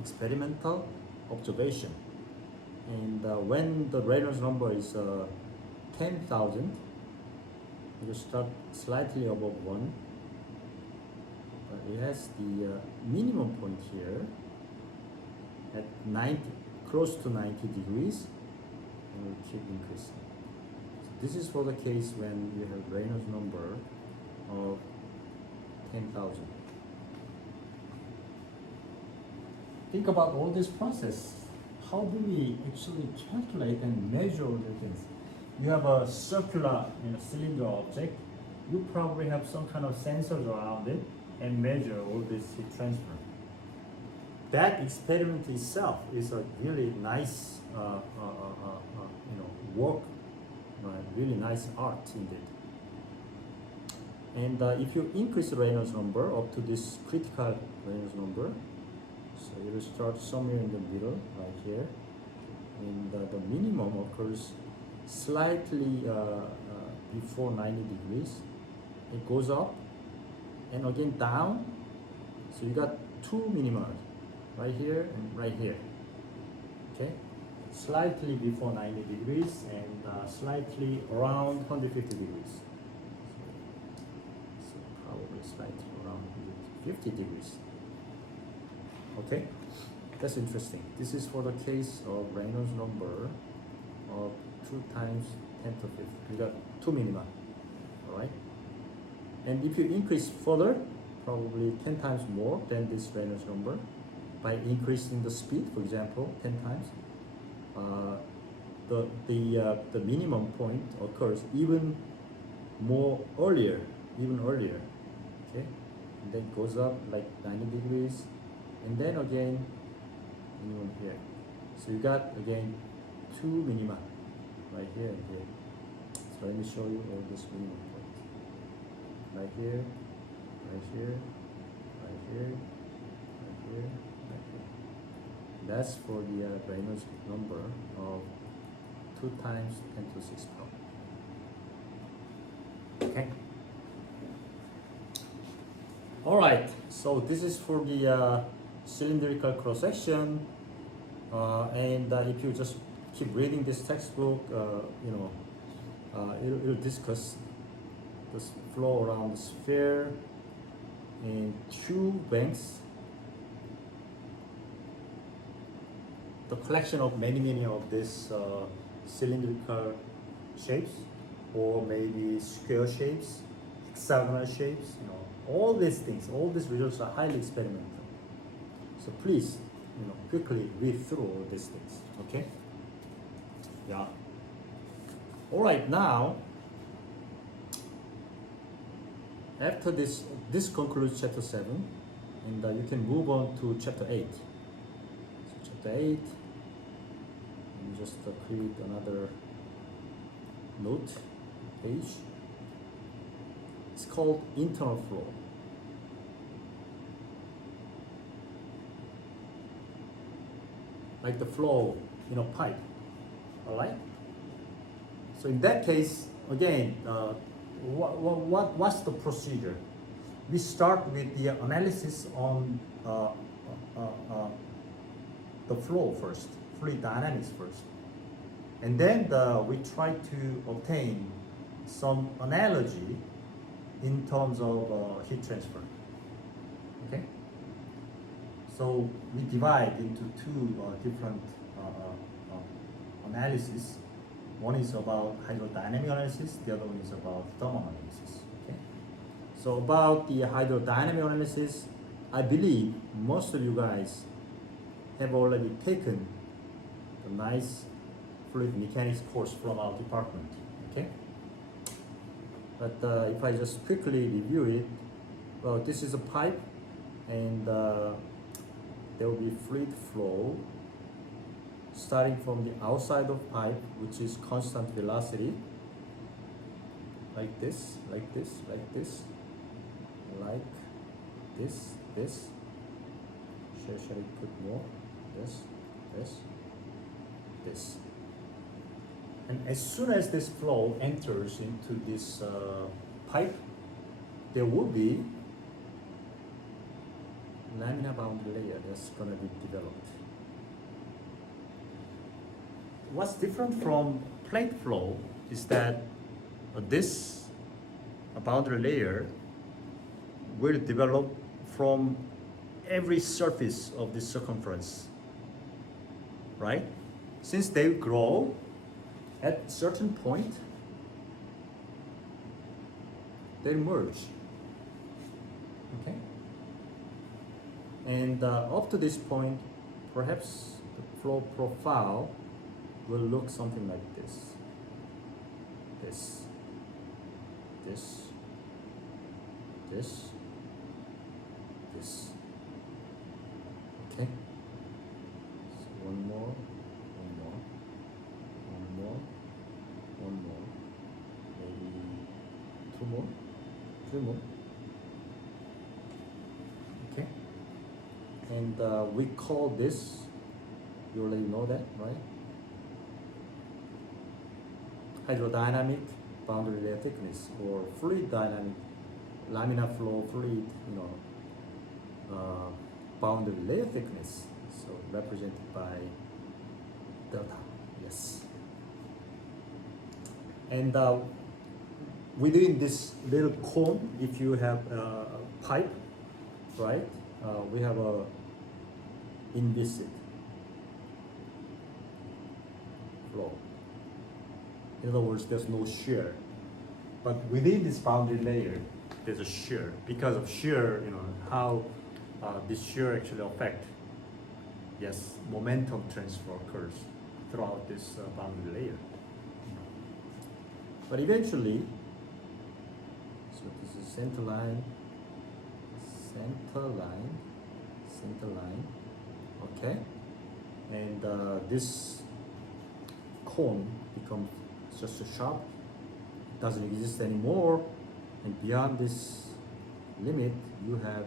Experimental observation. And when the Reynolds number is 10,000, you start slightly above 1. But it has the minimum point here at 90, close to 90 degrees, and will keep increasing. So this is for the case when you have Reynolds number of 10,000. Think about all this process. How do we actually calculate and measure all the things? You have a circular cylinder object. You probably have some kind of sensors around it and measure all this heat transfer. That experiment itself is a really nice work, really nice art indeed. And if you increase the Reynolds number up to this critical Reynolds number, so it will start somewhere in the middle, right here, and the minimum occurs slightly before 90 degrees. It goes up and again down, so you got 2 minima, right here and right here. Okay, slightly before 90 degrees and slightly around 150 degrees. So probably slightly around 150 degrees. Okay, that's interesting. This is for the case of Reynolds number of 2 times 10 to 5. We got 2 minima, all right? And if you increase further, probably 10 times more than this Reynolds number, by increasing the speed, for example, 10 times, the minimum point occurs even earlier, okay? And then goes up like 90 degrees, and then again, minimum here. So you got again 2 minima, right here and here. So let me show you all this minimum points. Right here, right here, right here, right here, right here. That's for the Reynolds number of 2 times 10 to 6 power. Okay. All right. So this is for the cylindrical cross section, and if you just keep reading this textbook, it'll discuss the flow around the sphere in 2 banks. The collection of many of these cylindrical shapes, or maybe square shapes, hexagonal shapes, all these things, all these results are highly experimental. So please, quickly read through all these things, okay? Yeah. All right, now, after this concludes chapter 7, and you can move on to chapter 8. So chapter 8, and just create another note page. It's called internal flow. Like the flow in a pipe, all right? So in that case, again, what's the procedure? We start with the analysis on the flow first, fluid dynamics first. And then we try to obtain some analogy in terms of heat transfer, okay? So we divide into 2 different analysis. One is about hydrodynamic analysis, the other one is about thermal analysis, okay? So about the hydrodynamic analysis, I believe most of you guys have already taken the nice fluid mechanics course from our department, okay? But if I just quickly review it, well, this is a pipe, and there will be fluid flow starting from the outside of pipe, which is constant velocity, like this, like this, like this, like this, this. Shall I put more? This, this, this. And as soon as this flow enters into this pipe, there will be laminar boundary layer that's going to be developed. What's different from plate flow is that this boundary layer will develop from every surface of the circumference, right? Since they grow at a certain point, they merge, okay? And up to this point, perhaps the flow profile will look something like this. This, this, this, this. Okay? So one more, maybe 2 more, 3 more. Okay? And we call this, you already know that, right? Hydrodynamic boundary layer thickness, or fluid dynamic laminar flow fluid, boundary layer thickness. So represented by delta. Yes. And within this little cone, if you have a pipe, right? We have a inviscid flow. In other words, there's no shear. But within this boundary layer, there's a shear. Because of shear, how this shear actually affect, yes, momentum transfer occurs throughout this boundary layer. But eventually, so this is center line, okay? And this cone becomes just a sharp, doesn't exist anymore, and beyond this limit you have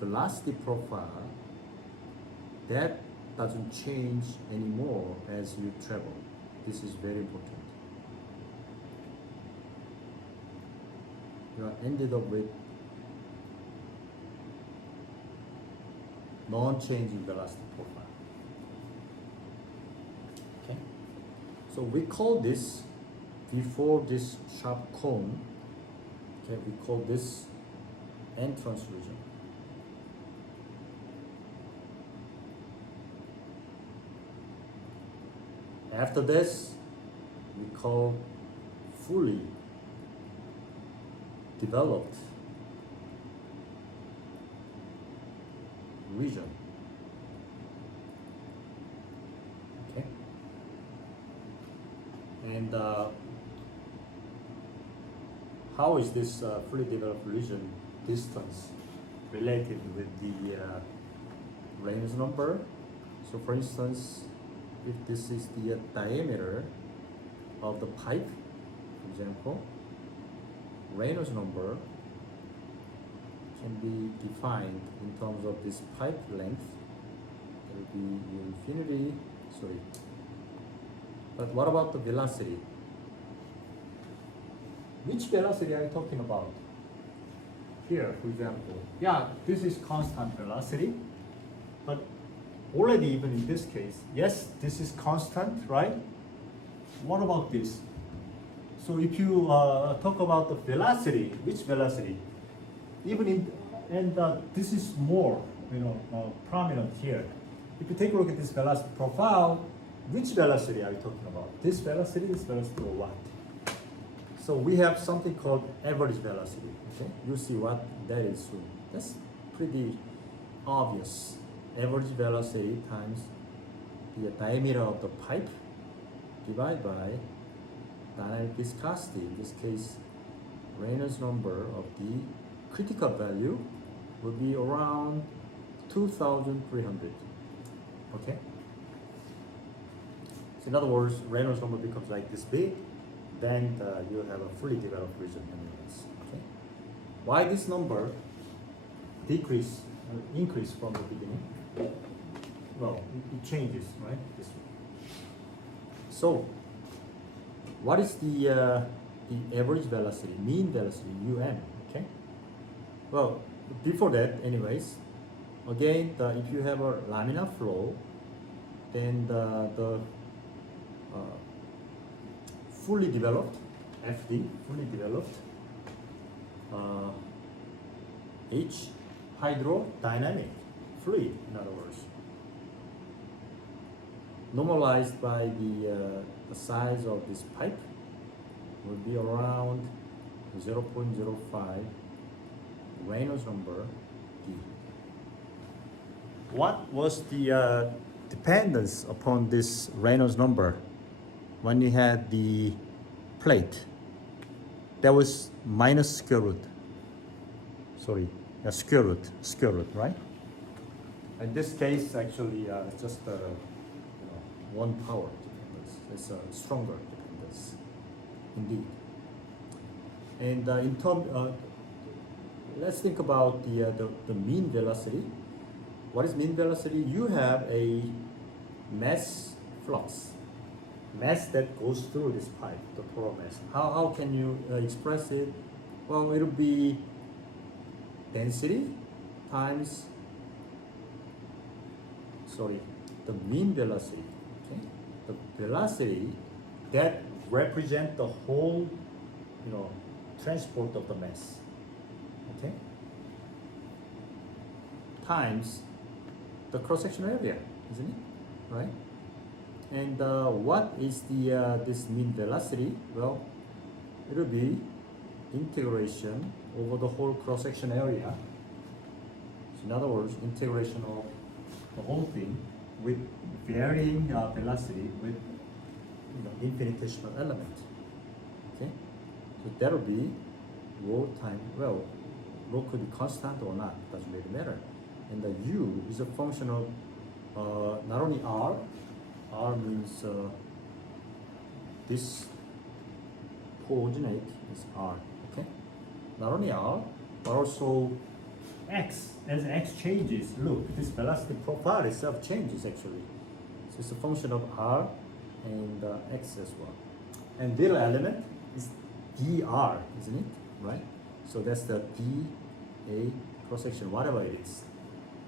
velocity profile that doesn't change anymore as you travel. This is very important. You are ended up with non-changing velocity profile. Okay, so we call this, before this sharp cone, okay, we call this entrance region. After this, we call fully developed region. Okay, and how is this fully developed region distance related with the Reynolds number? So, for instance, if this is the diameter of the pipe, for example, Reynolds number can be defined in terms of this pipe length. It will be infinity, sorry. But what about the velocity? Which velocity are you talking about? Here, for example. Yeah, this is constant velocity, but already even in this case, yes, this is constant, right? What about this? So if you talk about the velocity, which velocity? Even in, and this is more, prominent here. If you take a look at this velocity profile, which velocity are you talking about? This velocity, or what? So we have something called average velocity. Okay, you'll see what that is soon. That's pretty obvious. Average velocity times the diameter of the pipe divided by dynamic viscosity. In this case, Reynolds number of the critical value will be around 2,300. Okay? So in other words, Reynolds number becomes like this big, then you have a fully developed region. Okay? Why this number increase from the beginning? Well, it changes, right? This way. So, what is the average velocity, mean velocity, un? Okay. Well, before that, anyways, again, if you have a laminar flow, then the fully developed FD, fully developed H hydrodynamic fluid, in other words, normalized by the size of this pipe will be around 0.05 Reynolds number D. What was the dependence upon this Reynolds number when you had the plate? That was minus square root. Sorry, square root, right? In this case, actually, just 1 power dependence. It's a stronger dependence, indeed. And in term, let's think about the mean velocity. What is mean velocity? You have a mass flux, mass that goes through this pipe, the total mass. How can you express it? Well, it'll be density times, the mean velocity. Okay, the velocity that represent the whole, transport of the mass. Okay, times the cross-section area, isn't it? Right? And what is the this mean velocity? Well, it will be integration over the whole cross-section area. So in other words, integration of the whole thing with varying velocity with infinitesimal element. Okay, so that will be rho time. Well, rho could be constant or not, doesn't really matter. And the u is a function of not only r. R means this coordinate is r. Okay, not only r but also x. As x changes, look, this velocity profile itself changes actually. So it's a function of r and x as well. And little element is dr, isn't it? Right? So that's the dA cross section, whatever it is.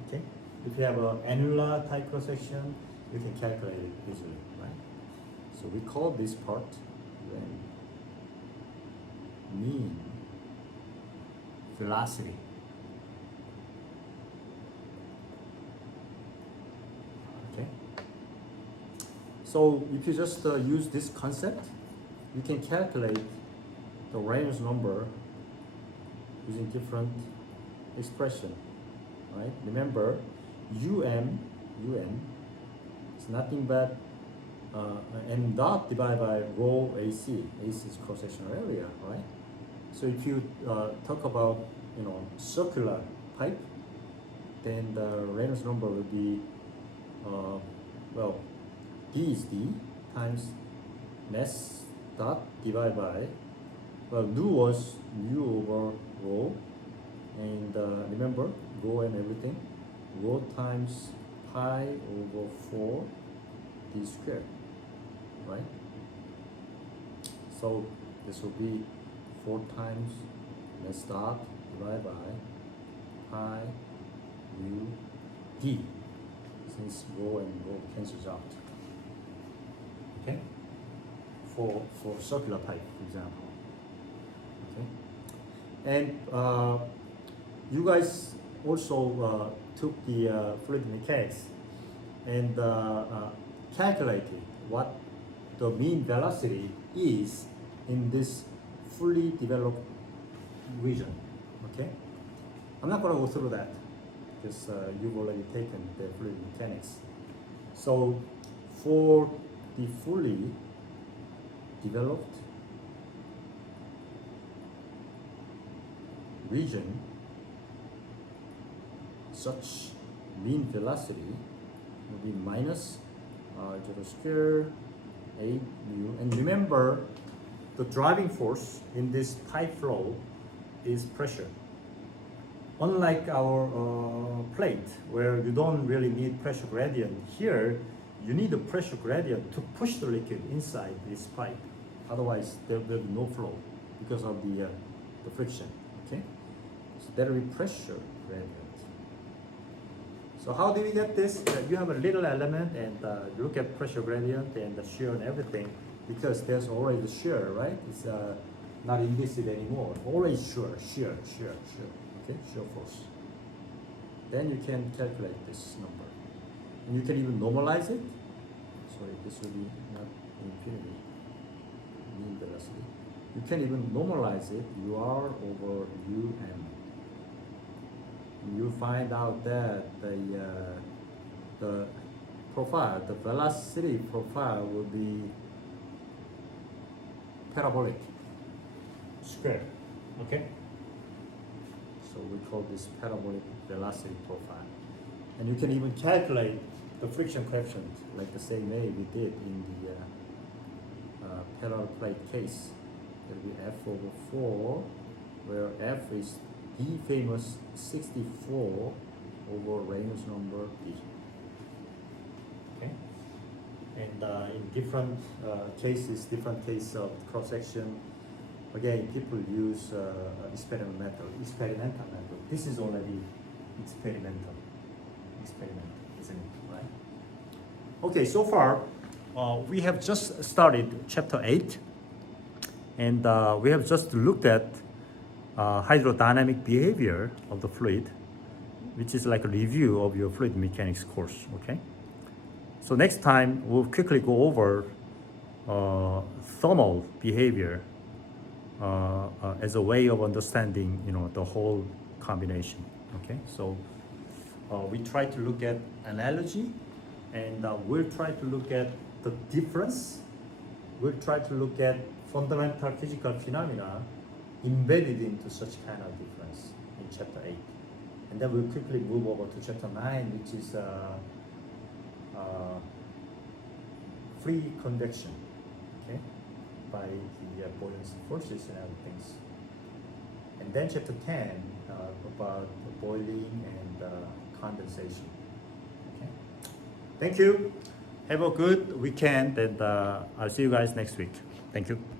Okay. If you have an annular type cross section, you can calculate it easily, right? So we call this part then mean velocity. Okay. So if you just use this concept, you can calculate the Reynolds number using different expression, right? Remember, um is nothing but m dot divided by rho AC. AC is cross-sectional area, right? So if you talk about circular pipe, then the Reynolds number will be well, D is D times mass dot divided by, well, nu was mu over rho, and remember rho and everything, rho times pi over 4 d squared, right? So this will be 4 times mass dot divided by pi mu d, since rho and rho cancels out. Okay, for circular pipe, for example. Okay, and you guys also took the fluid mechanics and calculated what the mean velocity is in this fully developed region. Okay, I'm not going to go through that because you've already taken the fluid mechanics. So for the fully developed region, such mean velocity will be minus r to the square a mu. And remember, the driving force in this pipe flow is pressure. Unlike our plate, where you don't really need pressure gradient, here you need a pressure gradient to push the liquid inside this pipe. Otherwise, there will be no flow because of the friction. Okay, so there will be pressure gradient. So how do we get this? You have a little element and look at pressure gradient and the shear and everything, because there's already the shear, right? It's not inviscid anymore. Always shear. Okay, shear force. Then you can calculate this number. And you can even normalize it. Sorry, this will be not infinity, mean velocity. You can even normalize it, ur over um. You find out that the profile, the velocity profile will be parabolic square. Okay, so we call this parabolic velocity profile. And you can even calculate the friction coefficient like the same way we did in the parallel plate case. It will be f over 4, where f is the famous 64 over Reynolds number d. Okay, and in different cases, different case of cross section, again people use experimental method. This is already experimental, isn't it? Right? Okay, so far we have just started chapter 8, and we have just looked at hydrodynamic behavior of the fluid, which is like a review of your fluid mechanics course. Okay, so next time we'll quickly go over thermal behavior as a way of understanding, the whole combination. Okay, so we try to look at analogy, and we'll try to look at the difference. We'll try to look at fundamental physical phenomena embedded into such kind of difference in chapter 8. And then we'll quickly move over to chapter 9, which is free convection, okay, by the buoyancy forces and other things. And then chapter 10 about boiling and condensation. Okay. Thank you. Have a good weekend, and I'll see you guys next week. Thank you.